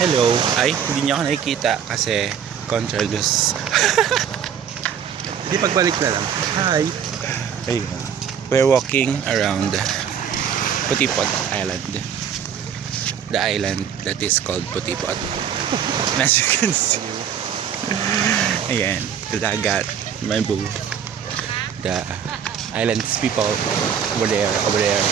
Hello. Ay, hindi niyo ako nakikita kasi contralus. Hindi, pagbalik na lang. Hi. Ayun. We're walking around Putipot Island. The island that is called Putipot. As you can see. Ayan. The dagat. Mabu. The island's people over there. Over there.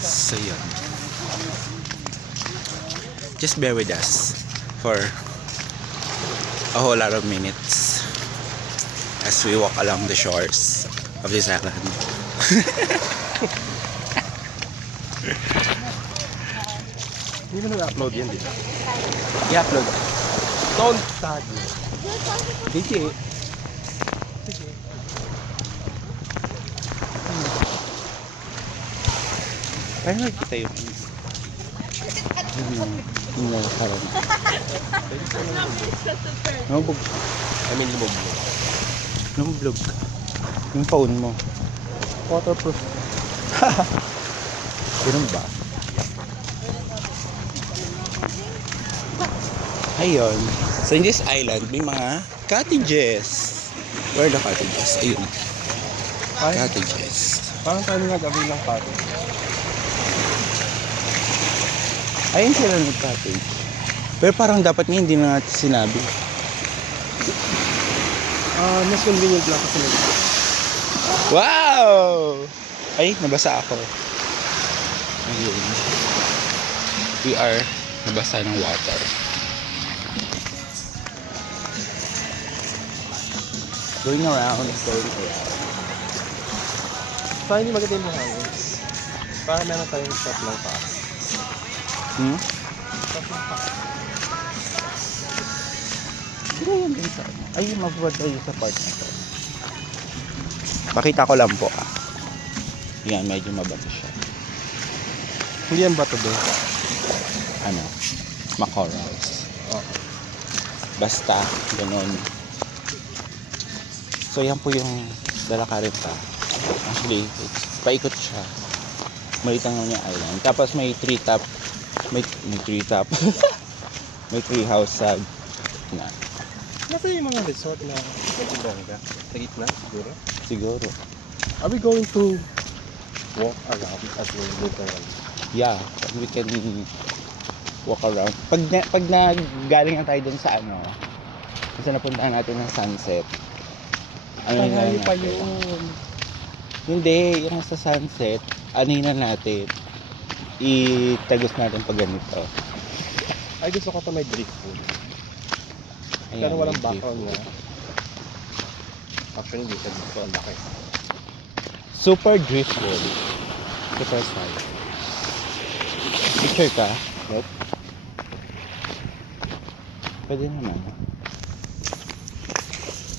So yun. Just bear with us for a whole lot of minutes as we walk along the shores of this island. Hindi mo na-upload yan, di ba? I-upload. Don't tag me. Sige. Sige. Ay, nakikita yun. Yung nakakarang. Nabog. I mean, lumog mo. Nabog. Yung phone mo. Waterproof. Ganun ba? Ayun. So in this island, may mga cottages. Where are the cottages? Ayun. Ay, Cottages. parang tayo nag-avail ng pato. Ayun sila nag-cottage. Pero parang dapat nga hindi na natin sinabi. Mas convenient lang kasi nag Wow! Ay, nabasa ako. Ayun. We are nabasa ng water. Going around. Parang hindi maganda yung hangin. Parang meron tayong shot ng paas. Hmm? Shot ng paas. Siguro yan din sa ano. Ay, mabuwad tayo sa part na to. Pakita ko lang po ah. Yan, medyo mabato siya. Hindi yan bato doon. Ano? Macorals. Oo. Basta, ganun. So, yan po yung Dalakarin pa. Actually, paikot siya. Maliit lang naman yung island. Tapos may treetop. May treetop. May tree house sa na. Nasa yung mga resort na bongga? Sa gitna, siguro? Siguro. Are we going to walk around as we look around? Yeah, we can walk around. Pag galing na tayo dun sa ano, kasi napuntahan natin ng sunset. Ano yun Malayo na pa natin? yun. Hindi, yung sa sunset, ano yun na natin? Itagos natin pag ganito. Ay, gusto ko ito may driftwood. Ayan, Pero walang may background nga. Actually, hindi siya dito. Ang laki. Super driftwood. Super side. Picture ka? Nope. Pwede naman.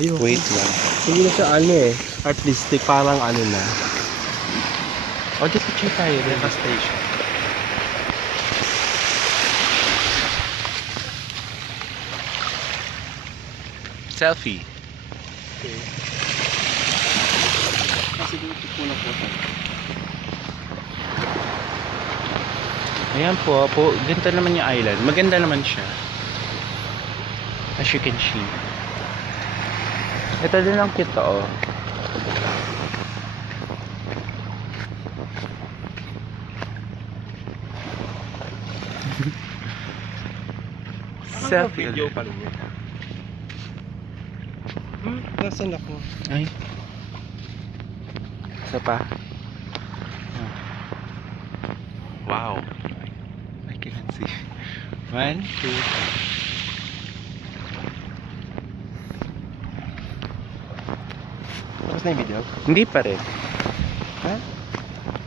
Ayun. Wait lang. Hindi na siya ano eh. Artistic. Parang ano na. O, di picture tayo. Devastation. Selfie. Okay. Kasi dito po na po. Ayan po, ganito naman yung island. Maganda naman siya. As you can see. Ito din ang cute to, oh. Selfie. Video pa rin yun. Nasaan ako? Ay. Isa pa. Wow. I can't see. 1, 2. Tapos na yung video? Hindi pa rin. Ha?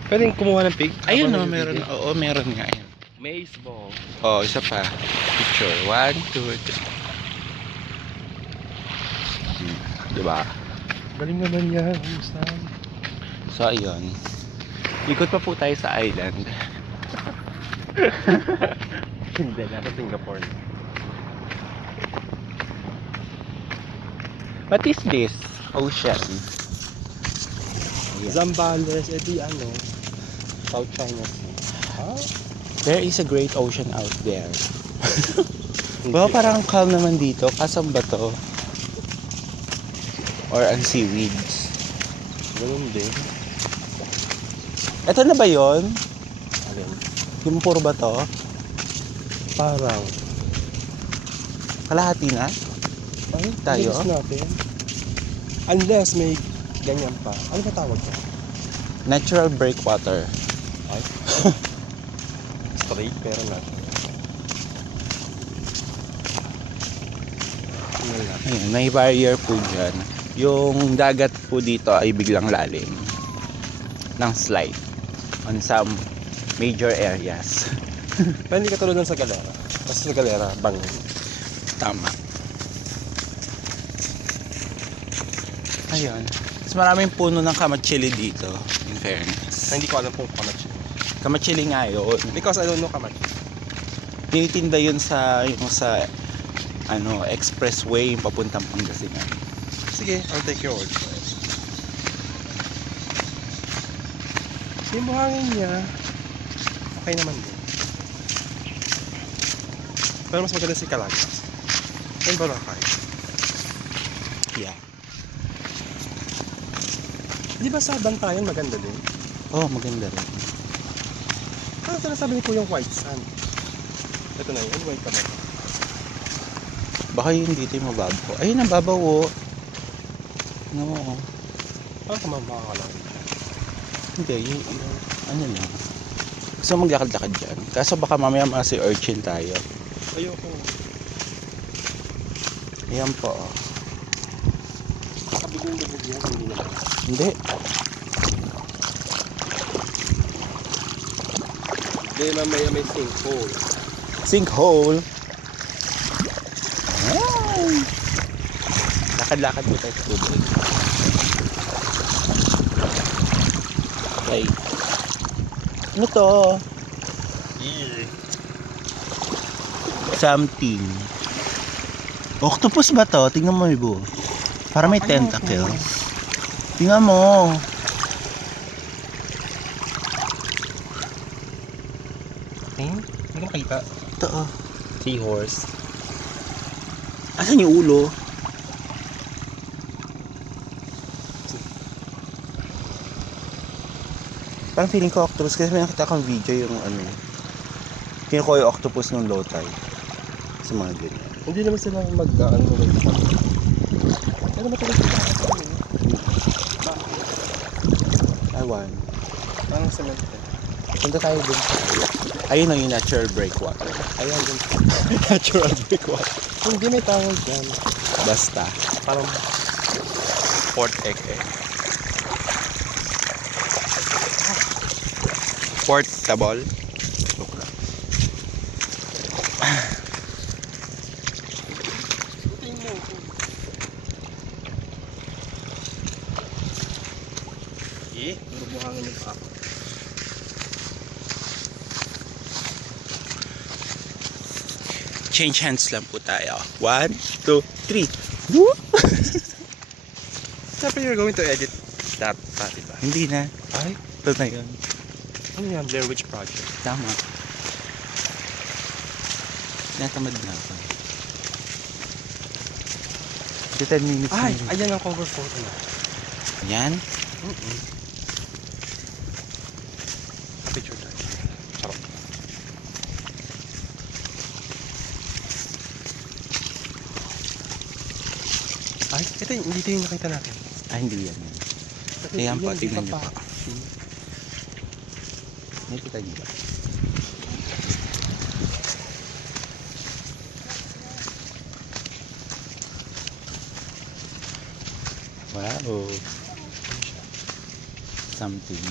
Pwedeng kumuha ng pic? Ayun Habang no, meron. nagbibigay? Oo, meron nga yun. Maze ball. Oh, isa pa. Picture. 1, 2, 3. Diba? Galing naman yan. Umustahan. So, ayun. Ikot pa po tayo sa island. Hindi na. Sa Singapore. What is this? Ocean. Ayan. Zambales, edi ano, South China Sea. Ah, There is a great ocean out there. hindi. Well, parang calm naman dito. Kasang ba to? Or ang seaweeds? Ganun din. Ito na ba yon? Alin? Yung puro ba to? Parang, Kalahati na? ay, Tayo? ilabas natin. Unless may ganyan pa. Ano ba tawag ko? Natural breakwater. Ay. Straight, pero not. Ano lang. Ayan, may barrier po dyan. Yung dagat po dito ay biglang lalim ng slide on some major areas. Pero hindi katulad ng sa Galera. Kasi sa Galera, bangin. Tama. Ayun. Mas maraming puno ng kamatsili dito, in fairness. Hindi ko alam kung kamachi. Kamatsili nga yun. Because I don't know kamachi. Tinitinda yun yung sa ano, expressway yung papuntang Pangasinan. Sige, I'll take your word for it. Yung buhangin niya, okay naman din. Pero mas maganda si Calagas. Yung Boracay. Yeah. Di ba sa Bantayan maganda din? Oh, maganda rin. Ano sinasabi ni Kuyang white sand? Ito na yun, white ka ba? Baka yun dito yung mababaw. Ayun ang babaw, oh. Tingnan mo, oh. Parang ka makakalang. Hindi, ano lang. Gusto mo maglakad-lakad dyan. Kaso baka mamaya si urchin tayo. Ayoko. Ayan po, oh. Nakabig yung lubog yan, hindi naman. Hindi. Hindi, mamaya may sinkhole. Sinkhole. Ay. Lakad-lakad po tayo sa tubig. Okay. Ano to? Something. Octopus ba to? Tingnan mo, Ibo. Para may tentacles. Tingnan mo. Hindi ko makita. Ito, oh. Seahorse. Asan yung ulo? Parang feeling ko octopus kasi may nakita akong video yung ano. Kinukuha yung octopus ng low tide. Sa mga ganyan. Hindi naman sila mag-ano ng kapatid. Ano ba talaga sila? Ewan. Parang cement. Punta tayo dun sa... Ayun na yung natural breakwater. Ayan din. Natural breakwater. Hindi may tawag dyan. Basta. Parang Port Egg. Portable. Bubuhangin yung pako. Change hands lang po tayo. 1, 2, 3. Woo! Siyempre you're going to edit that pa, diba? Hindi na. Ay, Ito na yun. ano yan? Blair Witch Project. Tama. Natamad na ako. 10 minutes Ay, na rin. ayan ang cover photo na. Yan. Picture tayo. Charot. Ay, ito yung nakita natin. Ah, hindi yan. Ayan po, tingnan niyo po. Nakita niyo ba? Wow. Something.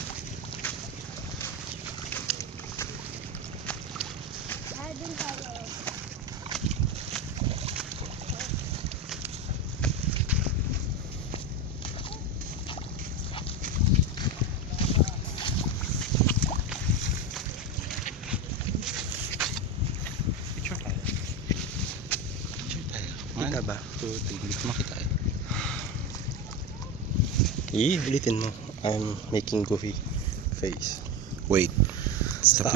Picture tayo. Picture tayo. Kita ba? 2, 3. Hindi ko makita eh. Ulitin mo. I'm making goofy face. Wait. Stop.